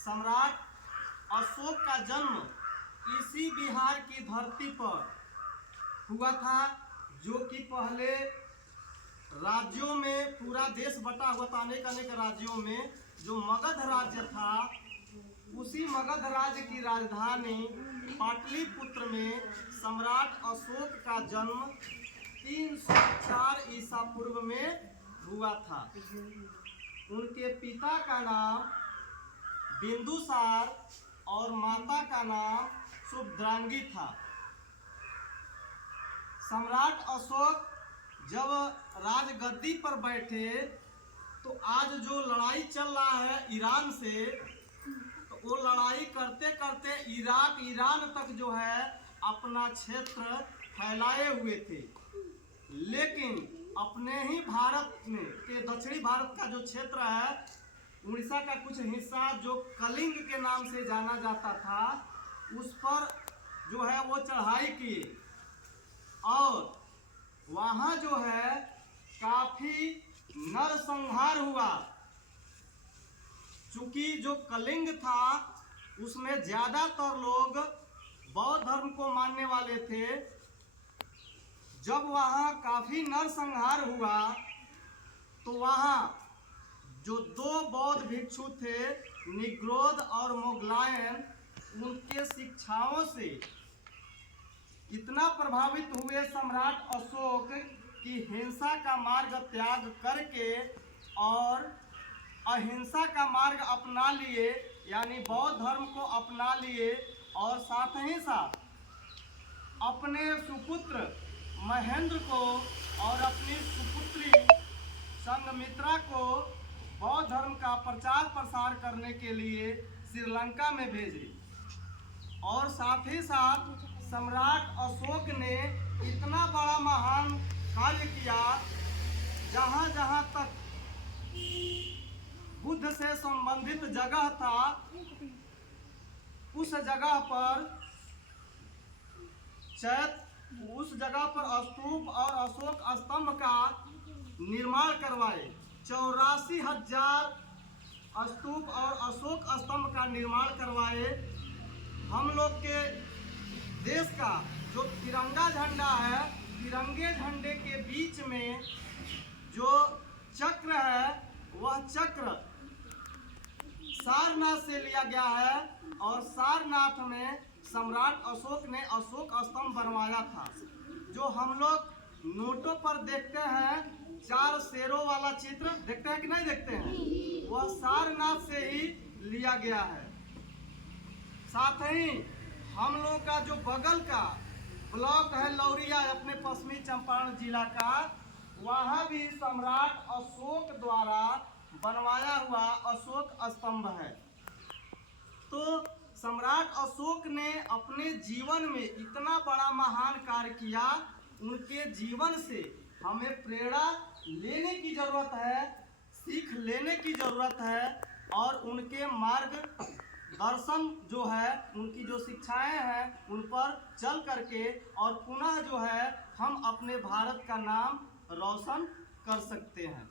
सम्राट अशोक का जन्म इसी बिहार की धरती पर हुआ था, जो कि पहले राज्यों में पूरा देश बटा हुआ था, अनेक अनेक राज्यों में। जो मगध राज्य था, उसी मगध राज्य की राजधानी पाटलिपुत्र में सम्राट अशोक का जन्म 304 ईसा पूर्व में हुआ था। उनके पिता का नाम बिंदुसार और माता का नाम सुभद्रांगी था। सम्राट अशोक जब राजगद्दी पर बैठे तो आज जो लड़ाई चल रहा है ईरान से, तो वो लड़ाई करते करते इराक ईरान तक जो है अपना क्षेत्र फैलाए हुए थे। लेकिन अपने ही भारत में के दक्षिणी भारत का जो क्षेत्र है, उड़ीसा का कुछ हिस्सा जो कलिंग के नाम से जाना जाता था, उस पर जो है वो चढ़ाई किए और वहाँ जो है काफी नरसंहार हुआ। चूंकि जो कलिंग था उसमें ज्यादातर लोग बौद्ध धर्म को मानने वाले थे। जब वहाँ काफी नरसंहार हुआ तो वहाँ जो दो बौद्ध भिक्षु थे, निग्रोध और मोगलायन, उनके शिक्षाओं से इतना प्रभावित हुए सम्राट अशोक कि हिंसा का मार्ग त्याग करके और अहिंसा का मार्ग अपना लिए, यानी बौद्ध धर्म को अपना लिए और साथ ही साथ अपने सुपुत्र महेंद्र को और अपनी सुपुत्री संघमित्रा को बौद्ध धर्म का प्रचार प्रसार करने के लिए श्रीलंका में भेजे। और साथ ही साथ सम्राट अशोक ने इतना बड़ा महान कार्य किया, जहाँ जहाँ तक बुद्ध से संबंधित जगह था, उस जगह पर उस जगह पर स्तूप और अशोक स्तंभ का निर्माण करवाए। 84,000 स्तूप और अशोक स्तंभ का निर्माण करवाए। हम लोग के देश का जो तिरंगा झंडा है, तिरंगे झंडे के बीच में जो चक्र है, वह चक्र सारनाथ से लिया गया है और सारनाथ में सम्राट अशोक ने अशोक स्तंभ बनवाया था। जो हम लोग नोटों पर देखते हैं, 4 शेरों वाला चित्र देखते हैं कि नहीं देखते हैं, वह सारनाथ से ही लिया गया है। साथ ही हम लोग का जो बगल का ब्लॉक है लौरिया, अपने पश्चिमी चंपारण जिला का, वहाँ भी सम्राट अशोक द्वारा बनवाया हुआ अशोक स्तंभ है। तो सम्राट अशोक ने अपने जीवन में इतना बड़ा महान कार्य किया, उनके जीवन से हमें प्रेरणा लेने की जरूरत है, सीख लेने की जरूरत है और उनके मार्ग दर्शन जो है, उनकी जो शिक्षाएं हैं, उन पर चल करके और पुनः जो है हम अपने भारत का नाम रोशन कर सकते हैं।